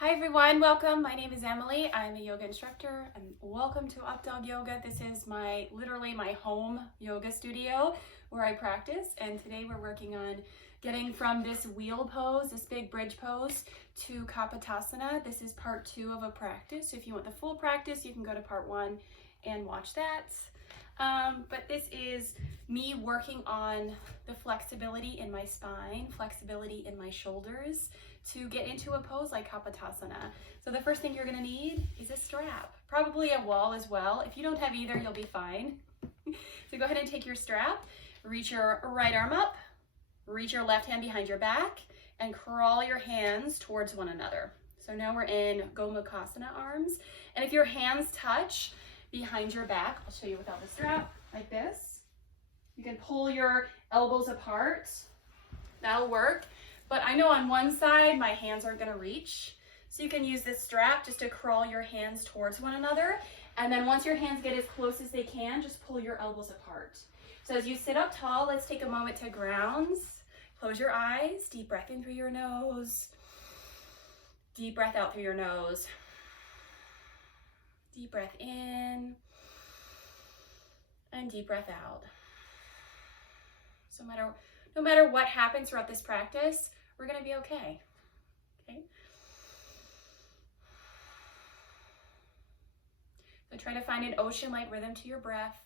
Hi everyone, welcome. My name is Emily. I'm a yoga instructor and welcome to Updawg Yoga. This is literally my home yoga studio where I practice, and today we're working on getting from this wheel pose, this big bridge pose, to Kapotasana. This is part 2 of a practice. So if you want the full practice, you can go to part 1 and watch that. But this is me working on the flexibility in my spine, flexibility in my shoulders, to get into a pose like Kapatasana. So the first thing you're gonna need is a strap, probably a wall as well. If you don't have either, you'll be fine. So go ahead and take your strap, reach your right arm up, reach your left hand behind your back, and crawl your hands towards one another. So now we're in Gomukhasana arms. And if your hands touch behind your back, I'll show you without the strap, like this. You can pull your elbows apart. That'll work. But I know on one side, my hands aren't gonna reach. So you can use this strap just to crawl your hands towards one another. And then once your hands get as close as they can, just pull your elbows apart. So as you sit up tall, let's take a moment to ground. Close your eyes, deep breath in through your nose. Deep breath out through your nose. Deep breath in. And deep breath out. So no matter what happens throughout this practice, we're gonna be okay, okay? So try to find an ocean-like rhythm to your breath.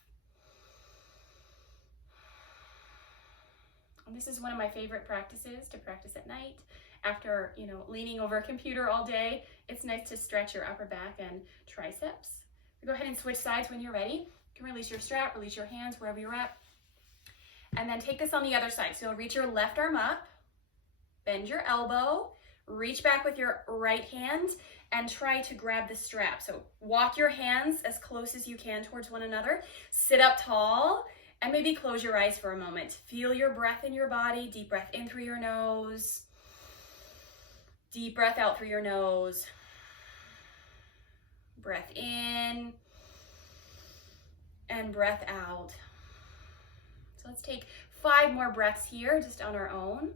And this is one of my favorite practices to practice at night. After, leaning over a computer all day, it's nice to stretch your upper back and triceps. So go ahead and switch sides when you're ready. You can release your strap, release your hands wherever you're at. And then take this on the other side. So you'll reach your left arm up, bend your elbow, reach back with your right hand, and try to grab the strap. So walk your hands as close as you can towards one another. Sit up tall, and maybe close your eyes for a moment. Feel your breath in your body. Deep breath in through your nose. Deep breath out through your nose. Breath in, and breath out. So let's take 5 more breaths here, just on our own.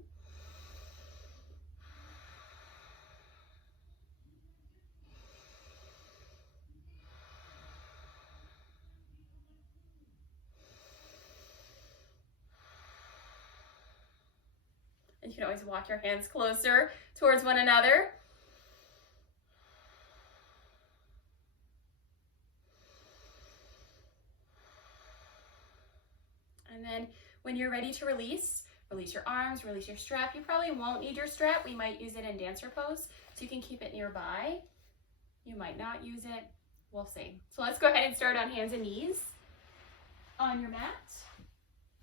And you can always walk your hands closer towards one another. And then when you're ready to release your arms, release your strap. You probably won't need your strap. We might use it in dancer pose, so you can keep it nearby. You might not use it. We'll see. So let's go ahead and start on hands and knees on your mat.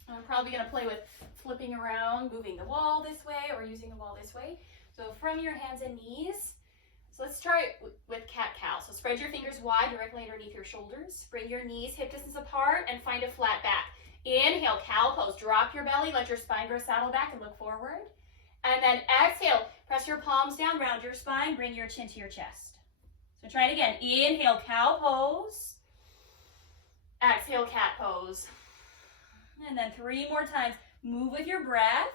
I'm probably going to play with flipping around, moving the wall this way or using the wall this way. So from your hands and knees, so let's try it with cat-cow. So spread your fingers wide directly underneath your shoulders. Bring your knees hip distance apart and find a flat back. Inhale, cow pose. Drop your belly, let your spine grow saddle back and look forward. And then exhale, press your palms down, round your spine, bring your chin to your chest. So try it again. Inhale, cow pose. Exhale, cat pose. And then 3 more times. Move with your breath.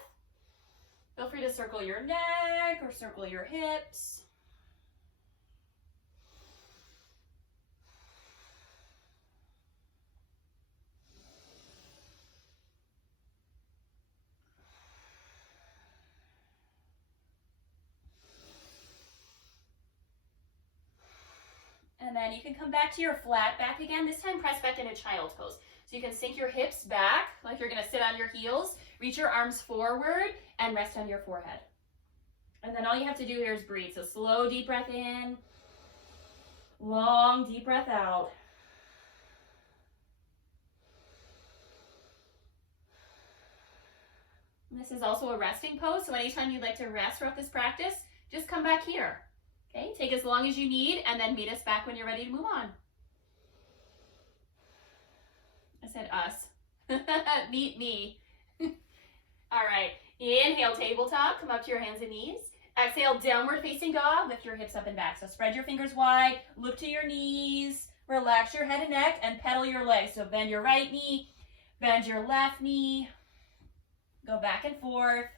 Feel free to circle your neck or circle your hips. And then you can come back to your flat back again. This time press back into child's pose. So you can sink your hips back like you're gonna sit on your heels. Reach your arms forward and rest on your forehead. And then all you have to do here is breathe. So slow, deep breath in. Long, deep breath out. And this is also a resting pose. So anytime you'd like to rest throughout this practice, just come back here. Okay, take as long as you need and then meet us back when you're ready to move on. I said us. Meet me. All right, inhale, tabletop. Come up to your hands and knees. Exhale, downward facing dog. Lift your hips up and back. So spread your fingers wide. Look to your knees. Relax your head and neck and pedal your legs. So bend your right knee. Bend your left knee. Go back and forth.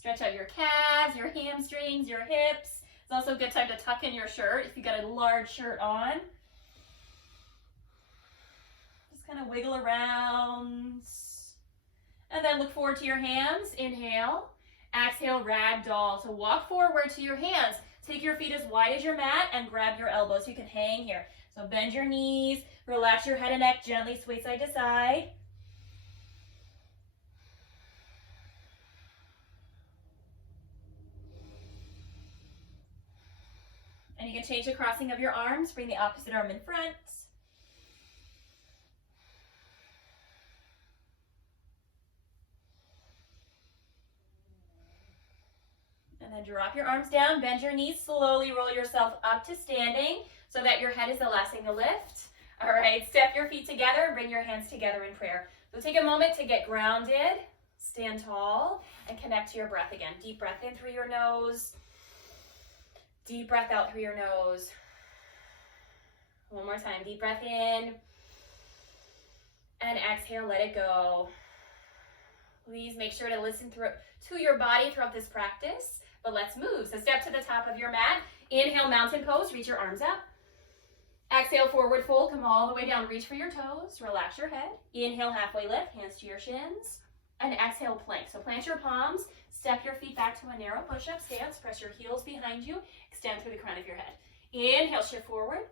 Stretch out your calves, your hamstrings, your hips. It's also a good time to tuck in your shirt if you got a large shirt on. Just kind of wiggle around. And then look forward to your hands. Inhale. Exhale, ragdoll. So walk forward to your hands. Take your feet as wide as your mat and grab your elbows so you can hang here. So bend your knees, relax your head and neck, gently sway side to side. And you can change the crossing of your arms. Bring the opposite arm in front. And then drop your arms down, bend your knees, slowly roll yourself up to standing so that your head is the last thing to lift. All right, step your feet together and bring your hands together in prayer. So take a moment to get grounded, stand tall, and connect to your breath again. Deep breath in through your nose. Deep breath out through your nose. One more time, deep breath in. And exhale, let it go. Please make sure to listen to your body throughout this practice. But let's move. So step to the top of your mat. Inhale, mountain pose. Reach your arms up. Exhale, forward fold. Come all the way down. Reach for your toes. Relax your head. Inhale, halfway lift. Hands to your shins. And exhale, plank. So plant your palms. Step your feet back to a narrow push-up stance. Press your heels behind you. Extend through the crown of your head. Inhale, shift forward.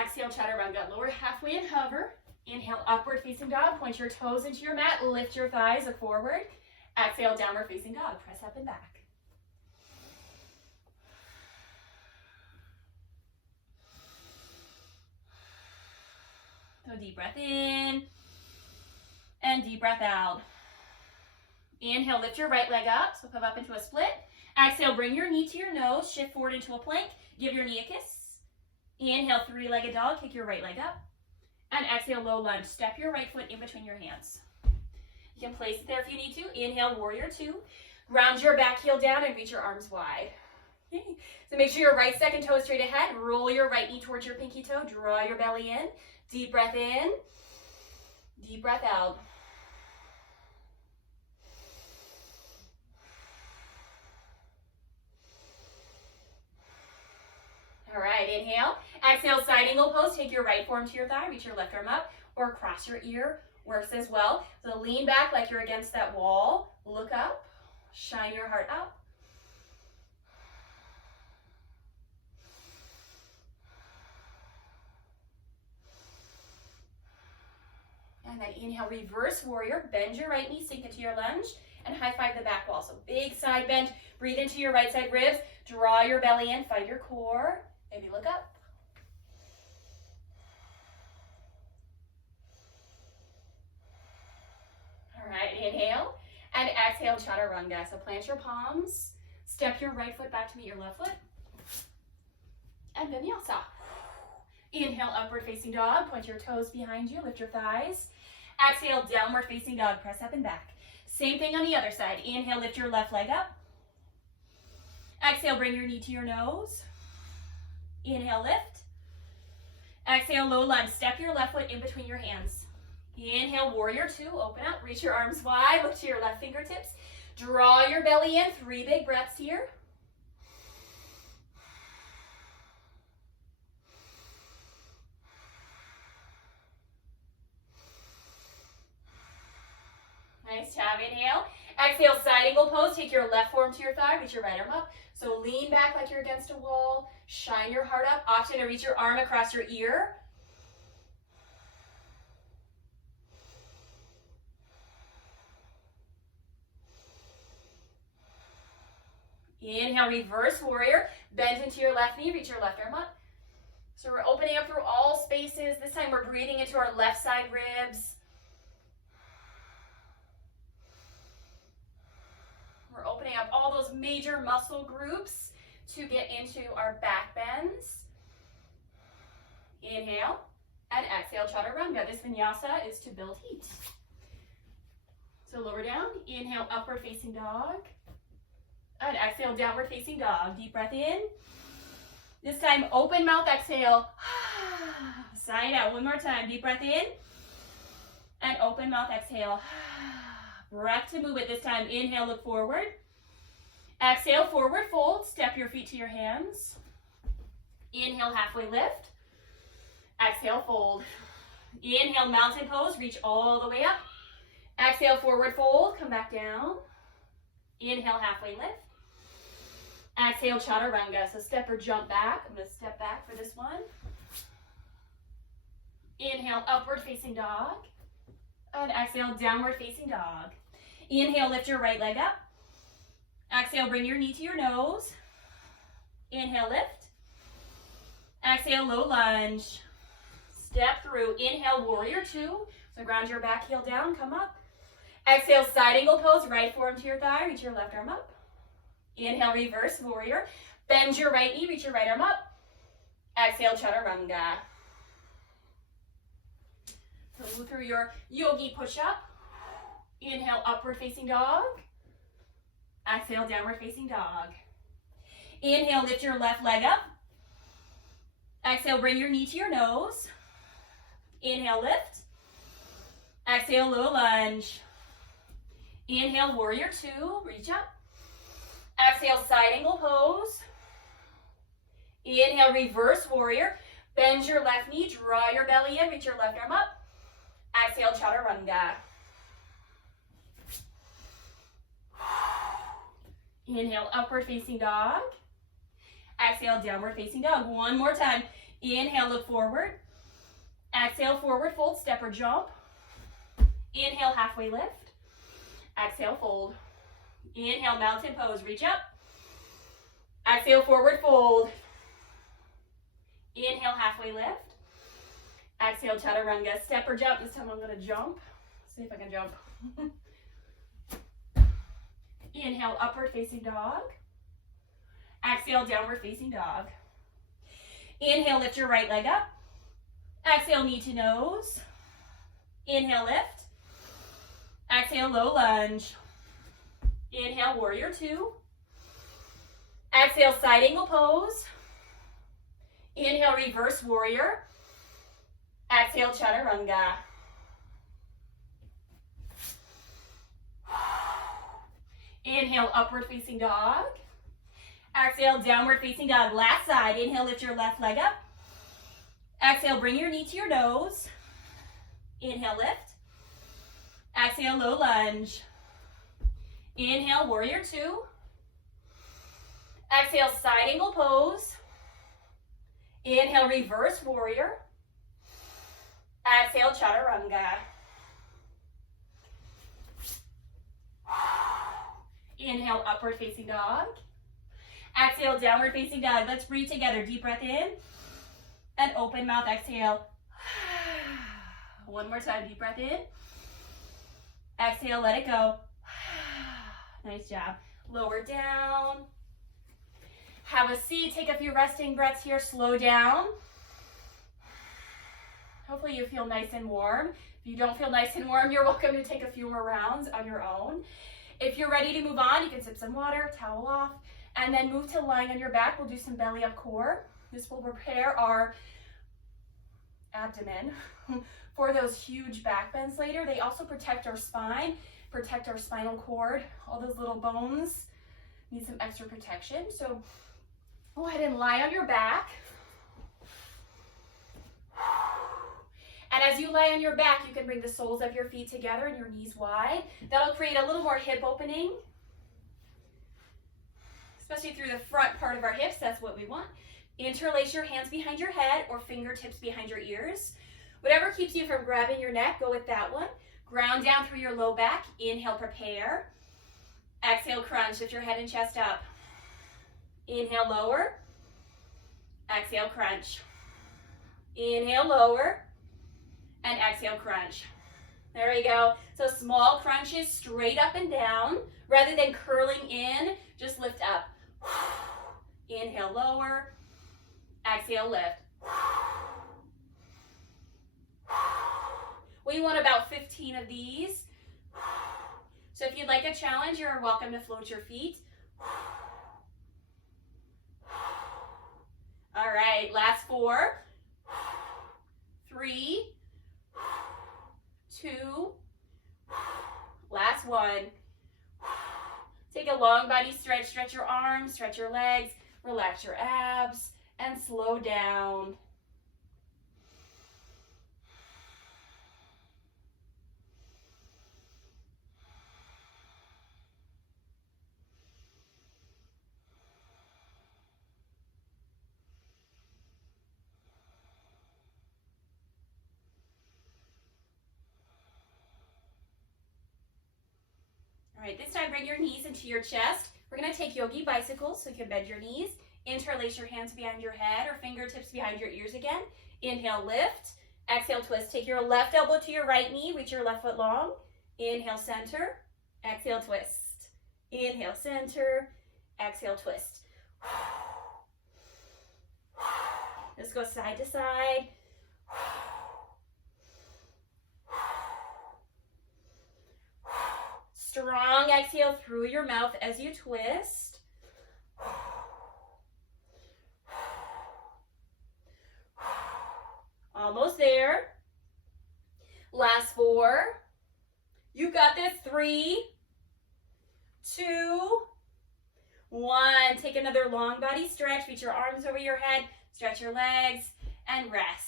Exhale, chaturanga. Lower halfway and hover. Inhale, upward facing dog. Point your toes into your mat. Lift your thighs, look forward. Exhale, downward facing dog. Press up and back. So deep breath in and deep breath out. Inhale, lift your right leg up. So come up into a split. Exhale, bring your knee to your nose. Shift forward into a plank. Give your knee a kiss. Inhale, three-legged dog. Kick your right leg up. And exhale, low lunge. Step your right foot in between your hands. You can place it there if you need to. Inhale, warrior two. Ground your back heel down and reach your arms wide. Okay. So make sure your right second toe is straight ahead. Roll your right knee towards your pinky toe. Draw your belly in. Deep breath in. Deep breath out. All right, inhale. Exhale, side angle pose. Take your right forearm to your thigh. Reach your left arm up or cross your ear. Works as well. So lean back like you're against that wall. Look up. Shine your heart out. And then inhale, reverse warrior. Bend your right knee, sink into your lunge, and high five the back wall. So big side bend. Breathe into your right side ribs. Draw your belly in. Find your core. Maybe look up. All right, inhale. And exhale, chaturanga. So plant your palms. Step your right foot back to meet your left foot. And vinyasa. Inhale, upward facing dog. Point your toes behind you. Lift your thighs. Exhale, downward facing dog. Press up and back. Same thing on the other side. Inhale, lift your left leg up. Exhale, bring your knee to your nose. Inhale, lift. Exhale, low lunge. Step your left foot in between your hands. Inhale, warrior two. Open up. Reach your arms wide. Look to your left fingertips. Draw your belly in. 3 big breaths here. Nice job. Inhale. Exhale, side angle pose. Take your left forearm to your thigh. Reach your right arm up. So lean back like you're against a wall. Shine your heart up. Option to reach your arm across your ear. Inhale, reverse warrior. Bend into your left knee. Reach your left arm up. So we're opening up through all spaces. This time we're breathing into our left side ribs. We're opening up all those major muscle groups to get into our back bends. Inhale and exhale, chaturanga. This vinyasa is to build heat. So lower down, inhale, upward facing dog. And exhale, downward facing dog. Deep breath in. This time, open mouth, exhale. Sigh it out one more time. Deep breath in. And open mouth, exhale. Breath to move it this time. Inhale, look forward. Exhale, forward fold. Step your feet to your hands. Inhale, halfway lift. Exhale, fold. Inhale, mountain pose. Reach all the way up. Exhale, forward fold. Come back down. Inhale, halfway lift. Exhale, Chaturanga. So step or jump back. I'm going to step back for this one. Inhale, upward facing dog. And exhale, downward facing dog. Inhale, lift your right leg up. Exhale, bring your knee to your nose. Inhale, lift. Exhale, low lunge. Step through. Inhale, warrior two. So ground your back heel down, come up. Exhale, side angle pose, right forearm to your thigh, reach your left arm up. Inhale, reverse warrior. Bend your right knee, reach your right arm up. Exhale, Chaturanga. So move through your yogi push-up. Inhale, upward facing dog. Exhale, downward facing dog. Inhale, lift your left leg up. Exhale, bring your knee to your nose. Inhale, lift. Exhale, low lunge. Inhale, warrior two, reach up. Exhale, side angle pose. Inhale, reverse warrior. Bend your left knee, draw your belly in, reach your left arm up. Exhale, Chaturanga. Inhale, upward facing dog. Exhale, downward facing dog. One more time. Inhale, look forward. Exhale, forward fold, step or jump. Inhale, halfway lift. Exhale, fold. Inhale, mountain pose, reach up. Exhale, forward fold. Inhale, halfway lift. Exhale, Chaturanga. Step or jump. This time I'm going to jump. See if I can jump. Inhale, upward facing dog. Exhale, downward facing dog. Inhale, lift your right leg up. Exhale, knee to nose. Inhale, lift. Exhale, low lunge. Inhale, warrior two. Exhale, side angle pose. Inhale, reverse warrior. Exhale, Chaturanga. Inhale, upward facing dog. Exhale, downward facing dog. Last side. Inhale, lift your left leg up. Exhale, bring your knee to your nose. Inhale, lift. Exhale, low lunge. Inhale, warrior two. Exhale, side angle pose. Inhale, reverse warrior. Exhale, Chaturanga. Inhale, upward facing dog. Exhale, downward facing dog. Let's breathe together. Deep breath in. And open mouth, exhale. One more time, deep breath in. Exhale, let it go. Nice job. Lower down. Have a seat. Take a few resting breaths here. Slow down. Hopefully you feel nice and warm. If you don't feel nice and warm, you're welcome to take a few more rounds on your own. If you're ready to move on, you can sip some water, towel off, and then move to lying on your back. We'll do some belly up core. This will prepare our abdomen for those huge back bends later. They also protect our spine, protect our spinal cord. All those little bones need some extra protection. So go ahead and lie on your back. And as you lie on your back, you can bring the soles of your feet together and your knees wide. That'll create a little more hip opening, especially through the front part of our hips. That's what we want. Interlace your hands behind your head or fingertips behind your ears. Whatever keeps you from grabbing your neck, go with that one. Ground down through your low back. Inhale, prepare. Exhale, crunch. Lift your head and chest up. Inhale, lower. Exhale, crunch. Inhale, lower. And exhale, crunch. There we go. So small crunches straight up and down. Rather than curling in, just lift up. Inhale, lower. Exhale, lift. We want about 15 of these. So if you'd like a challenge, you're welcome to float your feet. All right, last 4, 3, 2, last 1. Take a long body stretch. Stretch your arms, stretch your legs, relax your abs, and slow down. All right, this time bring your knees into your chest. We're going to take Yogi Bicycles, so you can bend your knees. Interlace your hands behind your head or fingertips behind your ears again. Inhale, lift. Exhale, twist. Take your left elbow to your right knee. Reach your left foot long. Inhale, center. Exhale, twist. Inhale, center. Exhale, twist. Let's go side to side. Strong exhale through your mouth as you twist. Almost there. Last 4. You got this. 3, 2, 1. Take another long body stretch. Reach your arms over your head. Stretch your legs and rest.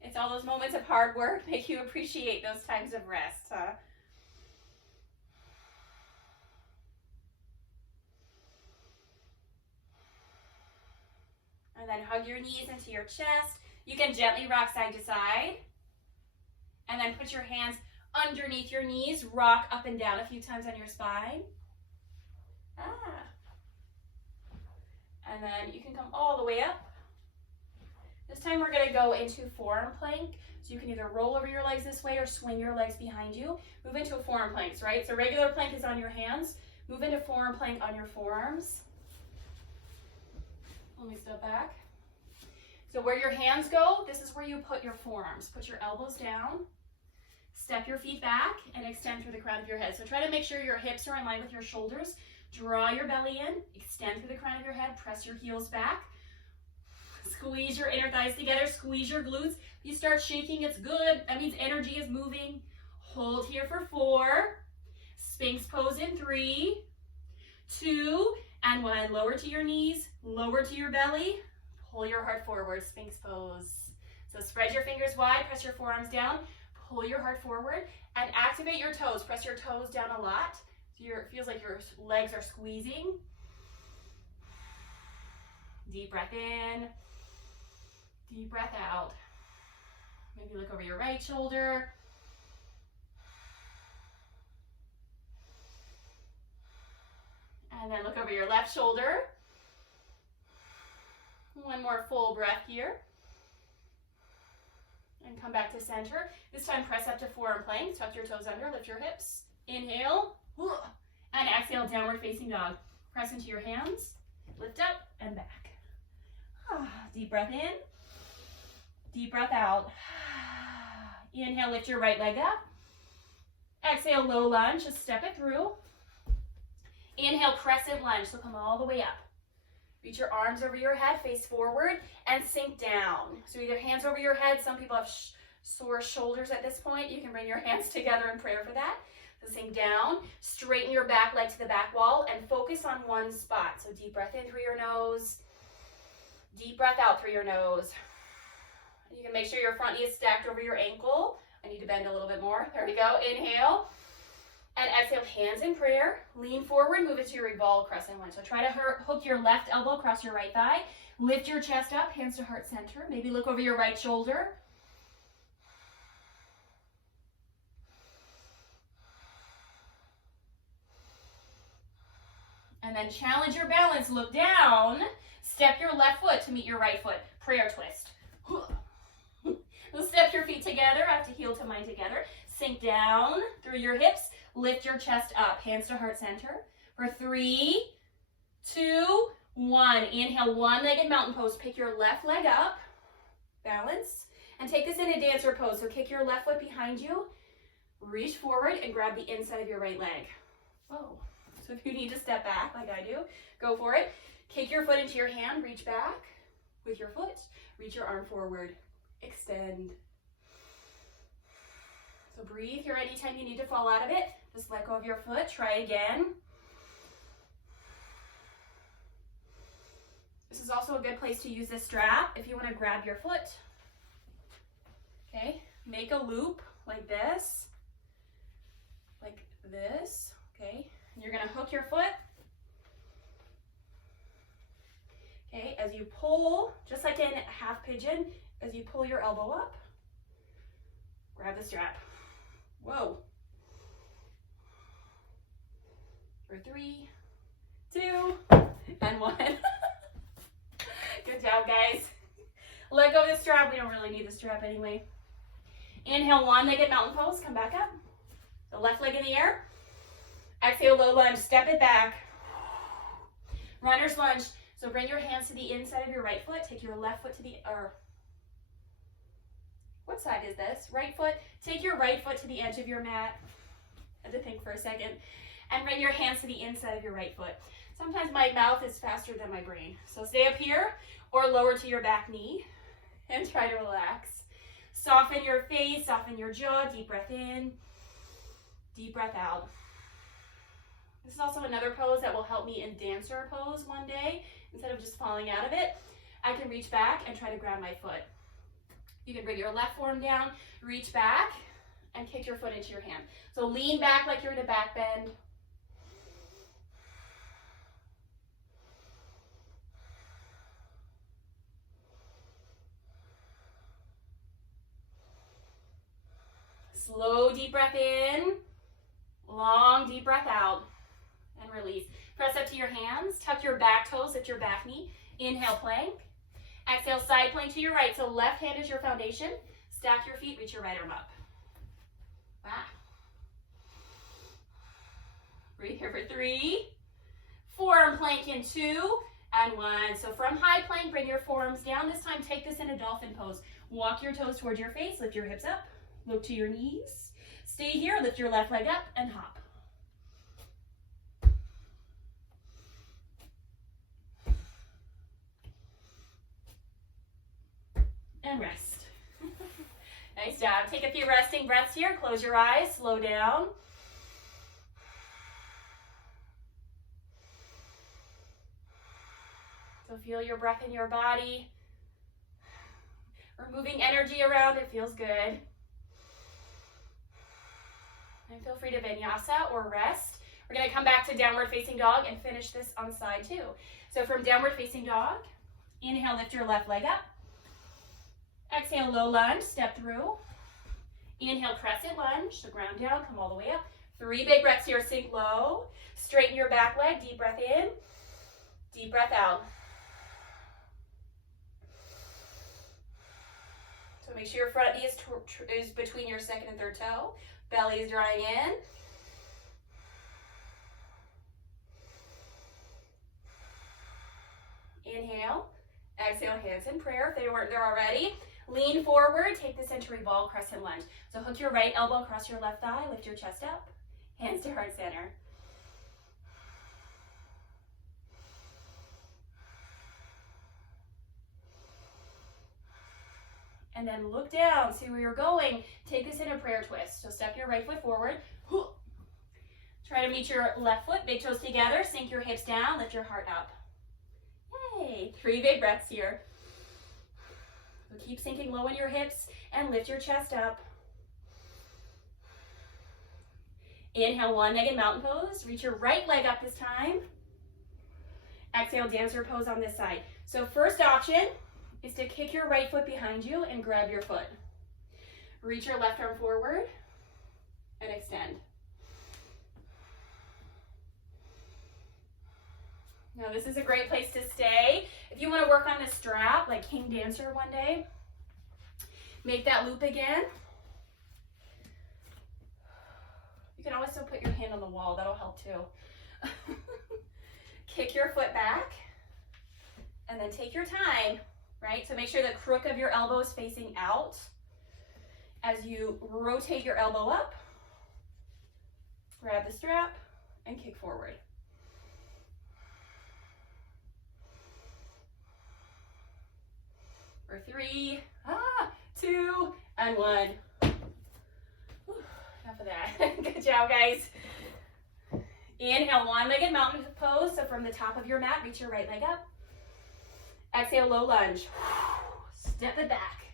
It's all those moments of hard work make you appreciate those times of rest, huh? And then hug your knees into your chest. You can gently rock side to side. And then put your hands underneath your knees. Rock up and down a few times on your spine. And then you can come all the way up. This time we're going to go into forearm plank. So you can either roll over your legs this way or swing your legs behind you. Move into a forearm planks, right? So regular plank is on your hands. Move into forearm plank on your forearms. Let me step back. So where your hands go, this is where you put your forearms. Put your elbows down. Step your feet back and extend through the crown of your head. So try to make sure your hips are in line with your shoulders. Draw your belly in. Extend through the crown of your head. Press your heels back. Squeeze your inner thighs together, squeeze your glutes. If you start shaking, it's good. That means energy is moving. Hold here for 4. Sphinx pose in 3, 2, and 1. Lower to your knees, lower to your belly. Pull your heart forward, Sphinx pose. So spread your fingers wide, press your forearms down, pull your heart forward, and activate your toes. Press your toes down a lot. So it feels like your legs are squeezing. Deep breath in. Deep breath out. Maybe look over your right shoulder. And then look over your left shoulder. One more full breath here. And come back to center. This time press up to forearm plank. Tuck your toes under, lift your hips. Inhale. And exhale, downward facing dog. Press into your hands. Lift up and back. Deep breath in. Deep breath out. Inhale, lift your right leg up. Exhale, low lunge, just step it through. Inhale, crescent lunge, so come all the way up. Reach your arms over your head, face forward, and sink down. So either hands over your head, some people have sore shoulders at this point. You can bring your hands together in prayer for that. So sink down, straighten your back leg to the back wall, and focus on one spot. So deep breath in through your nose. Deep breath out through your nose. You can make sure your front knee is stacked over your ankle. I need to bend a little bit more. There we go. Inhale. And exhale, hands in prayer. Lean forward, move into your revolved crescent lunge. So try to hook your left elbow across your right thigh. Lift your chest up, hands to heart center. Maybe look over your right shoulder. And then challenge your balance. Look down. Step your left foot to meet your right foot. Prayer twist. Step your feet together. I have to heel to mine together. Sink down through your hips. Lift your chest up. Hands to heart center. For 3, 2, 1. Inhale, one-legged mountain pose. Pick your left leg up. Balance. And take this in a dancer pose. So kick your left foot behind you. Reach forward and grab the inside of your right leg. Whoa. So if you need to step back like I do, go for it. Kick your foot into your hand, reach back with your foot, reach your arm forward, extend. So breathe here anytime you need to fall out of it. Just let go of your foot, try again. This is also a good place to use this strap if you want to grab your foot. Okay, make a loop like this, okay? And you're gonna hook your foot. Okay, as you pull, just like in half pigeon, as you pull your elbow up, grab the strap. Whoa. For 3, 2, and 1. Good job, guys. Let go of the strap. We don't really need the strap anyway. Inhale, one-legged mountain pose. Come back up. The left leg in the air. Exhale, low lunge. Step it back. Runner's lunge. So bring your hands to the inside of your right foot. Take your left foot to the, what side is this? Right foot. Take your right foot to the edge of your mat. I had to think for a second. And bring your hands to the inside of your right foot. Sometimes my mouth is faster than my brain. So stay up here or lower to your back knee and try to relax. Soften your face, soften your jaw. Deep breath in, deep breath out. This is also another pose that will help me in dancer pose one day. Instead of just falling out of it, I can reach back and try to grab my foot. You can bring your left forearm down, reach back, and kick your foot into your hand. So lean back like you're in a back bend. Slow deep breath in, long deep breath out, and release. Press up to your hands, tuck your back toes, lift your back knee. Inhale, plank. Exhale, side plank to your right. So left hand is your foundation. Stack your feet, reach your right arm up. Back. Breathe here for 3. Forearm plank in 2 and 1. So from high plank, bring your forearms down. This time, take this in a dolphin pose. Walk your toes towards your face, lift your hips up, look to your knees. Stay here, lift your left leg up and hop. And rest. Nice job. Take a few resting breaths here. Close your eyes, slow down. So feel your breath in your body. We're moving energy around, it feels good. And feel free to vinyasa or rest. We're gonna come back to downward facing dog and finish this on side 2. So from downward facing dog, inhale, lift your left leg up. Exhale, low lunge, step through. Inhale, crescent lunge, so ground down, come all the way up. 3 big breaths here, sink low. Straighten your back leg, deep breath in, deep breath out. So make sure your front knee is between your second and third toe. Belly is drawing in. Inhale, exhale, hands in prayer if they weren't there already. Lean forward, take this into revolve crescent lunge. So hook your right elbow across your left thigh, lift your chest up, hands to heart center. And then look down, see where you're going. Take this in a prayer twist. So step your right foot forward. Try to meet your left foot, big toes together, sink your hips down, lift your heart up. Yay, 3 big breaths here. So keep sinking low in your hips and lift your chest up. Inhale, one-legged mountain pose. Reach your right leg up this time. Exhale, dancer pose on this side. So first option is to kick your right foot behind you and grab your foot. Reach your left arm forward and extend. Now this is a great place to stay. If you want to work on the strap like King Dancer one day, make that loop again. You can always still put your hand on the wall, that'll help too. Kick your foot back and then take your time, right? So make sure the crook of your elbow is facing out as you rotate your elbow up, grab the strap and kick forward. for 3, 2, and 1. Enough of that. Good job, guys. Inhale, one-legged mountain pose. So from the top of your mat, reach your right leg up. Exhale, low lunge. Step it back.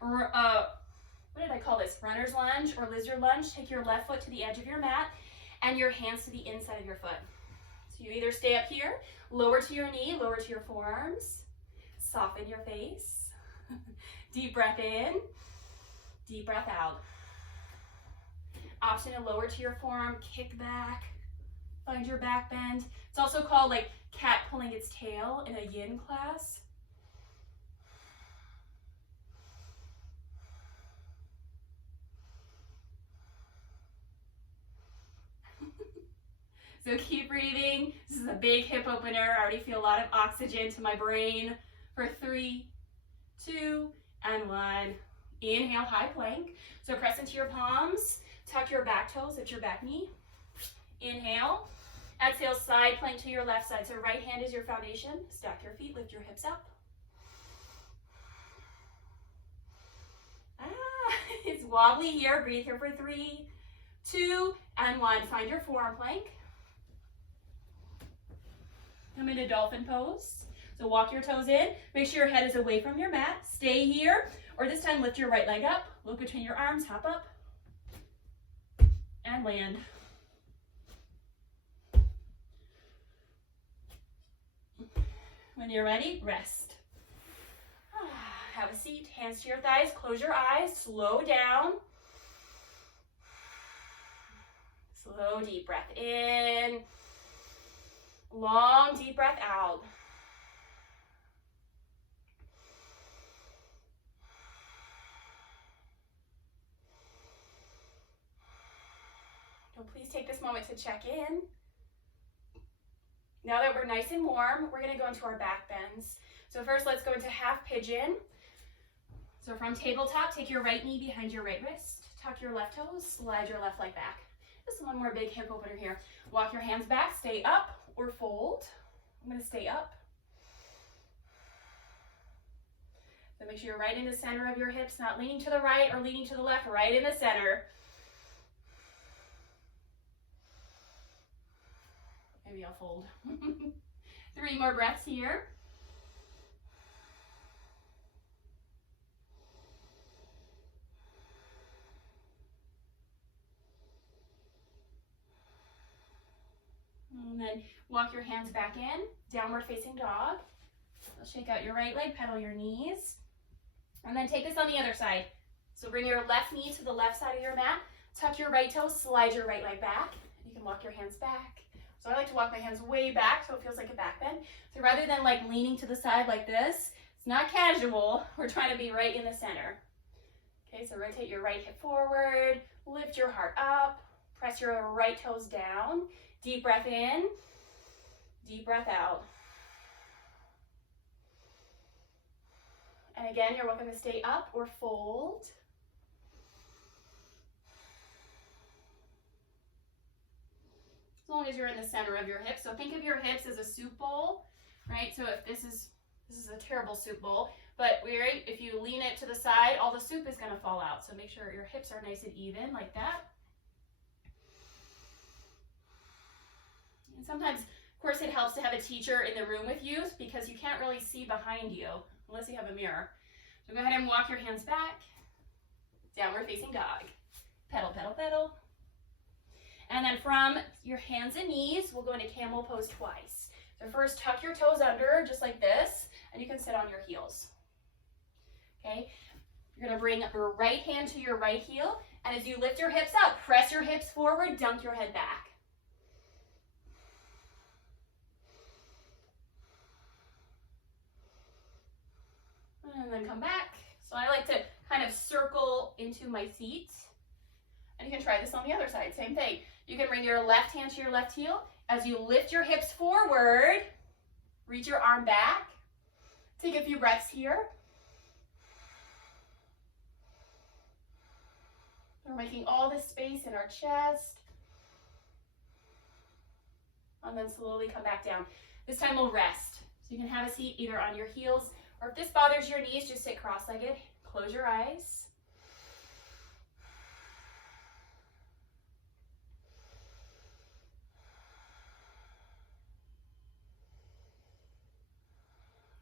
What did I call this? Runner's lunge or lizard lunge. Take your left foot to the edge of your mat and your hands to the inside of your foot. So you either stay up here, lower to your knee, lower to your forearms, soften your face. Deep breath in, deep breath out. Option to lower to your forearm, kick back, find your back bend. It's also called like cat pulling its tail in a yin class. So keep breathing. This is a big hip opener. I already feel a lot of oxygen to my brain. For 3, 2, and 1. Inhale, high plank. So press into your palms. Tuck your back toes at your back knee. Inhale. Exhale, side plank to your left side. So right hand is your foundation. Stack your feet, lift your hips up. It's wobbly here. Breathe here for 3, 2, and 1. Find your forearm plank. Come into dolphin pose. So walk your toes in. Make sure your head is away from your mat. Stay here. Or this time, lift your right leg up. Look between your arms. Hop up. And land. When you're ready, rest. Have a seat. Hands to your thighs. Close your eyes. Slow down. Slow, deep breath in. Long, deep breath out. So please take this moment to check in. Now that we're nice and warm, we're going to go into our back bends. So first, let's go into half pigeon. So from tabletop, take your right knee behind your right wrist. Tuck your left toes, slide your left leg back. Just one more big hip opener here. Walk your hands back, stay up or fold. I'm going to stay up. So make sure you're right in the center of your hips, not leaning to the right or leaning to the left, right in the center. Maybe I'll fold. 3 more breaths here. And then walk your hands back in, downward facing dog. Shake out your right leg, pedal your knees. And then take this on the other side. So bring your left knee to the left side of your mat, tuck your right toe, slide your right leg back. You can walk your hands back. So I like to walk my hands way back so it feels like a back bend. So rather than like leaning to the side like this, it's not casual. We're trying to be right in the center. Okay, so rotate your right hip forward, lift your heart up, press your right toes down. Deep breath in, deep breath out. And again, you're welcome to stay up or fold. As long as you're in the center of your hips. So think of your hips as a soup bowl, right? So if this is a terrible soup bowl, but if you lean it to the side, all the soup is going to fall out. So make sure your hips are nice and even like that. And sometimes, of course, it helps to have a teacher in the room with you because you can't really see behind you unless you have a mirror. So go ahead and walk your hands back. Downward facing dog. Pedal, pedal, pedal. And then from your hands and knees, we'll go into camel pose twice. So first, tuck your toes under just like this, and you can sit on your heels. Okay? You're going to bring your right hand to your right heel, and as you lift your hips up, press your hips forward, dunk your head back. And then come back. So I like to kind of circle into my feet. And you can try this on the other side, same thing. You can bring your left hand to your left heel. As you lift your hips forward, reach your arm back. Take a few breaths here. We're making all this space in our chest. And then slowly come back down. This time we'll rest. So you can have a seat either on your heels Or if this bothers your knees, just sit cross-legged. Close your eyes.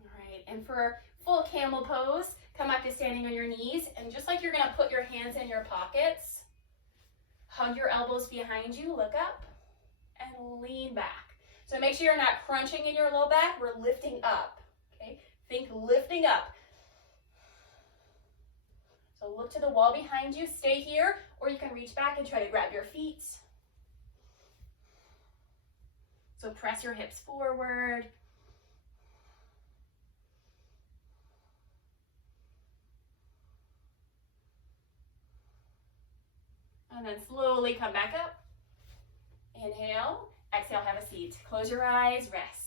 All right, and for full camel pose, come up to standing on your knees, and just like you're gonna put your hands in your pockets, hug your elbows behind you, look up, and lean back. So make sure you're not crunching in your low back, we're lifting up, okay? Think lifting up. So look to the wall behind you, stay here, or you can reach back and try to grab your feet. So press your hips forward. And then slowly come back up. Inhale, exhale, have a seat. Close your eyes, rest.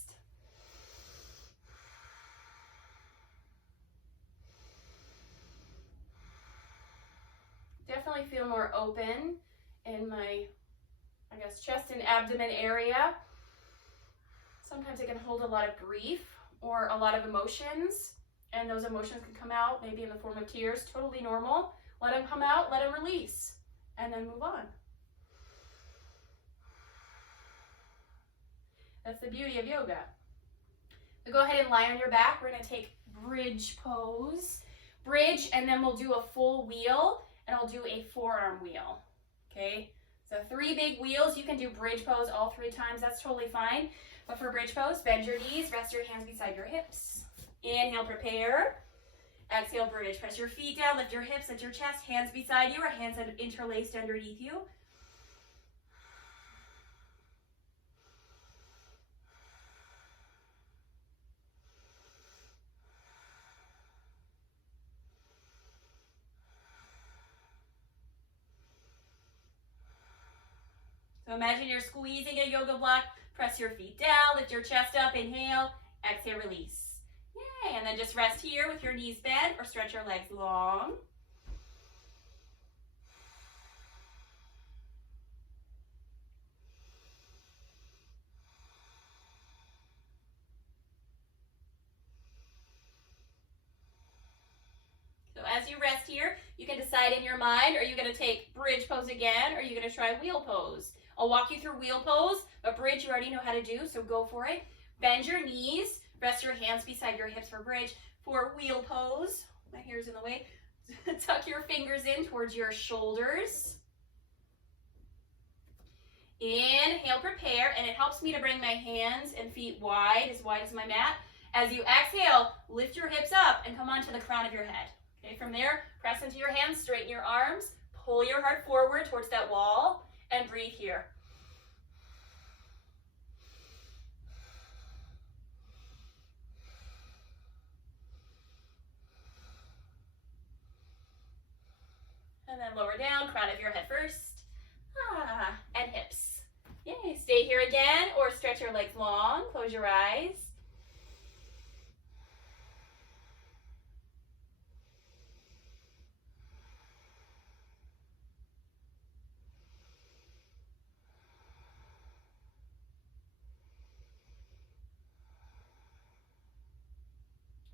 Definitely feel more open in my, chest and abdomen area. Sometimes it can hold a lot of grief or a lot of emotions, and those emotions can come out maybe in the form of tears, totally normal. Let them come out, let them release, and then move on. That's the beauty of yoga. So go ahead and lie on your back. We're going to take bridge pose. Bridge, and then we'll do a full wheel, and I'll do a forearm wheel. Okay? So 3 big wheels. You can do bridge pose all 3 times. That's totally fine. But for bridge pose, bend your knees, rest your hands beside your hips. Inhale, prepare. Exhale, bridge. Press your feet down, lift your hips, lift your chest, hands beside you or hands interlaced underneath you. So imagine you're squeezing a yoga block. Press your feet down, lift your chest up, inhale, exhale, release. Yay, and then just rest here with your knees bent or stretch your legs long. So as you rest here, you can decide in your mind, are you going to take bridge pose again, or are you going to try wheel pose? I'll walk you through wheel pose, but bridge you already know how to do, so go for it. Bend your knees, rest your hands beside your hips for bridge. For wheel pose, my hair's in the way, tuck your fingers in towards your shoulders. Inhale, prepare, and it helps me to bring my hands and feet wide as my mat. As you exhale, lift your hips up and come onto the crown of your head. Okay, from there, press into your hands, straighten your arms, pull your heart forward towards that wall, and breathe here. And then lower down, crown of your head first. And hips. Yay, stay here again, or stretch your legs long, close your eyes.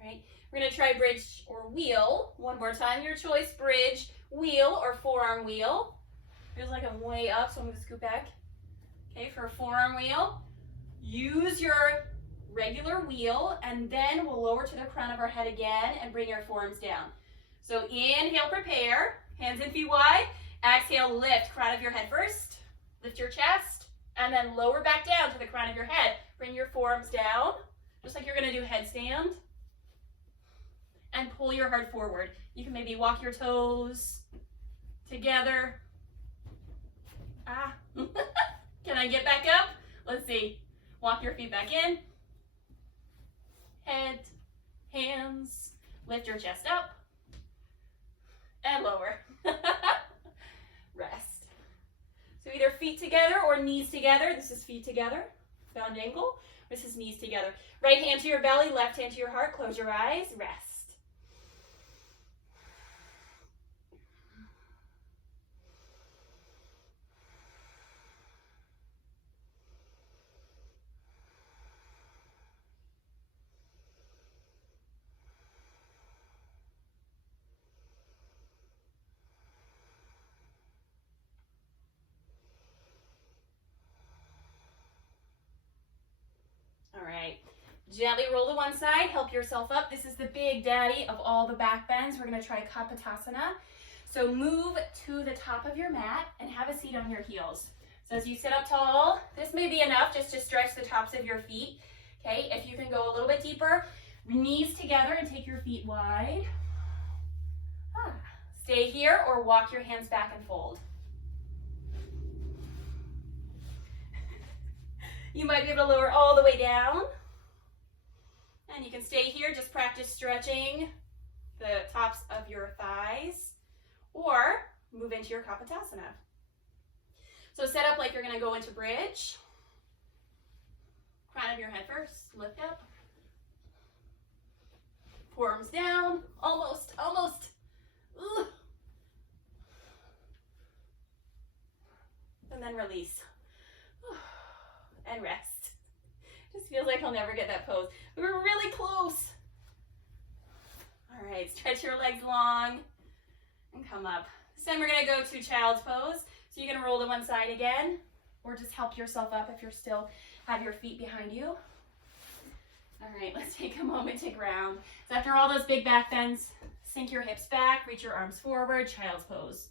Right? We're going to try bridge or wheel. One more time, your choice, bridge, wheel, or forearm wheel. Feels like I'm way up, so I'm going to scoot back. Okay, for a forearm wheel, use your regular wheel, and then we'll lower to the crown of our head again and bring your forearms down. So inhale, prepare, hands and feet wide. Exhale, lift, crown of your head first. Lift your chest, and then lower back down to the crown of your head. Bring your forearms down, just like you're going to do headstand. And pull your heart forward. You can maybe walk your toes together. Can I get back up? Let's see. Walk your feet back in. Head, hands, lift your chest up. And lower. Rest. So either feet together or knees together. This is feet together, bound ankle. This is knees together. Right hand to your belly, left hand to your heart. Close your eyes, rest. Gently roll to one side, help yourself up. This is the big daddy of all the back bends. We're gonna try Kapotasana. So move to the top of your mat and have a seat on your heels. So as you sit up tall, this may be enough just to stretch the tops of your feet. Okay, if you can go a little bit deeper, knees together and take your feet wide. Stay here or walk your hands back and fold. You might be able to lower all the way down. And you can stay here, just practice stretching the tops of your thighs, or move into your Kapotasana. So set up like you're gonna go into bridge. Crown of your head first, lift up. Forearms down, almost. Ooh. And then release. And rest. Just feels like I'll never get that pose. We were really close. All right, stretch your legs long and come up. This time we're gonna go to child's pose. So you're gonna roll to one side again, or just help yourself up if you're still have your feet behind you. All right, let's take a moment to ground. So after all those big back bends, sink your hips back, reach your arms forward, child's pose.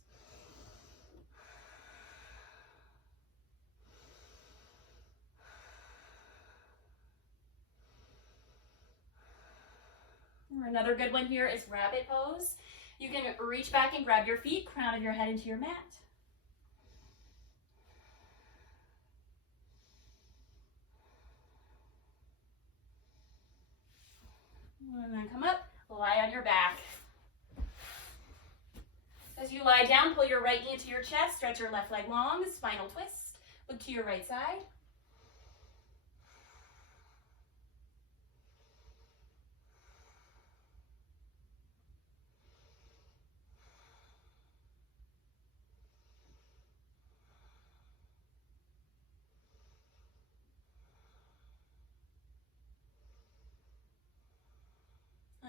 Another good one here is rabbit pose. You can reach back and grab your feet, crown of your head into your mat. And then come up, lie on your back. As you lie down, pull your right knee into your chest, stretch your left leg long, spinal twist. Look to your right side.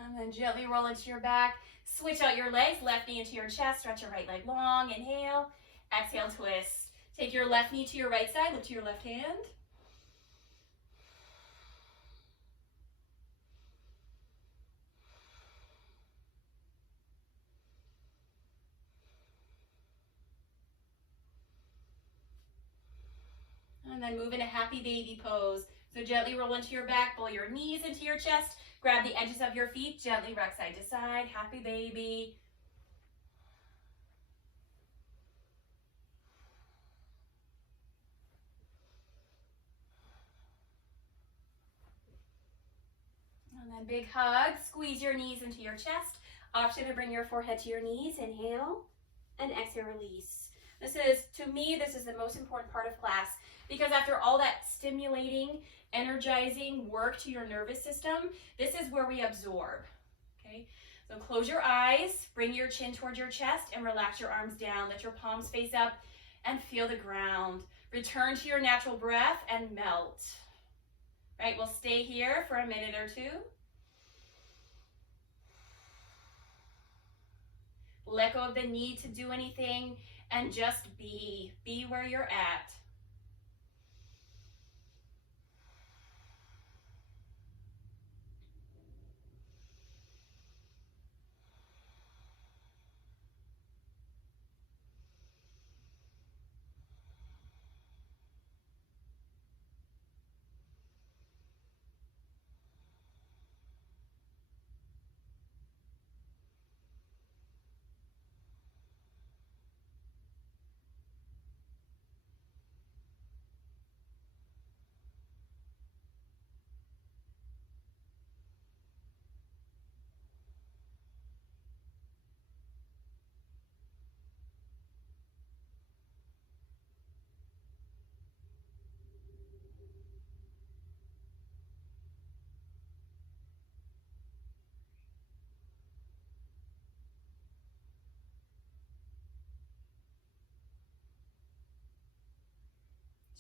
And then gently roll into your back. Switch out your legs, left knee into your chest, stretch your right leg long, inhale. Exhale, twist. Take your left knee to your right side, look to your left hand. And then move into happy baby pose. So gently roll into your back, pull your knees into your chest, grab the edges of your feet, gently rock side to side, happy baby. And then big hug, squeeze your knees into your chest. Option to bring your forehead to your knees, inhale, and exhale, release. This is, to me, this is the most important part of class, because after all that stimulating, energizing work to your nervous system, this is where we absorb, okay? So close your eyes, bring your chin towards your chest, and relax your arms down. Let your palms face up and feel the ground. Return to your natural breath and melt. Right, we'll stay here for a minute or two. Let go of the need to do anything and just be. Be where you're at.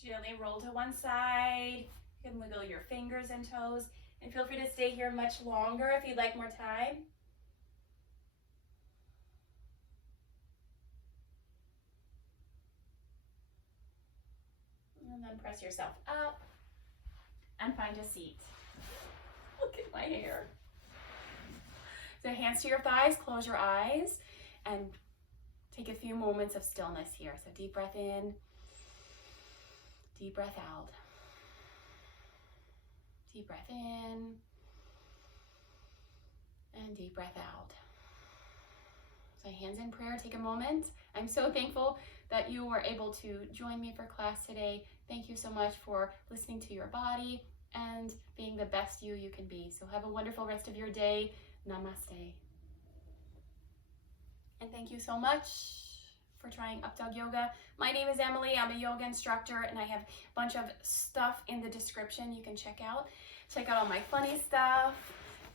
Gently roll to one side. You can wiggle your fingers and toes. And feel free to stay here much longer if you'd like more time. And then press yourself up and find a seat. Look at my hair. So hands to your thighs, close your eyes, and take a few moments of stillness here. So deep breath in, deep breath out. Deep breath in, and deep breath out. So hands in prayer, take a moment. I'm so thankful that you were able to join me for class today. Thank you so much for listening to your body and being the best you can be. So have a wonderful rest of your day. Namaste. And thank you so much for trying Updawg Yoga. My name is Emily. I'm a yoga instructor, and I have a bunch of stuff in the description you can check out. Check out all my funny stuff.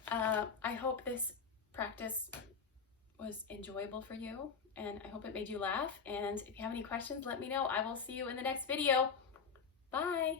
I hope this practice was enjoyable for you, and I hope it made you laugh. And if you have any questions, let me know. I will see you in the next video. Bye.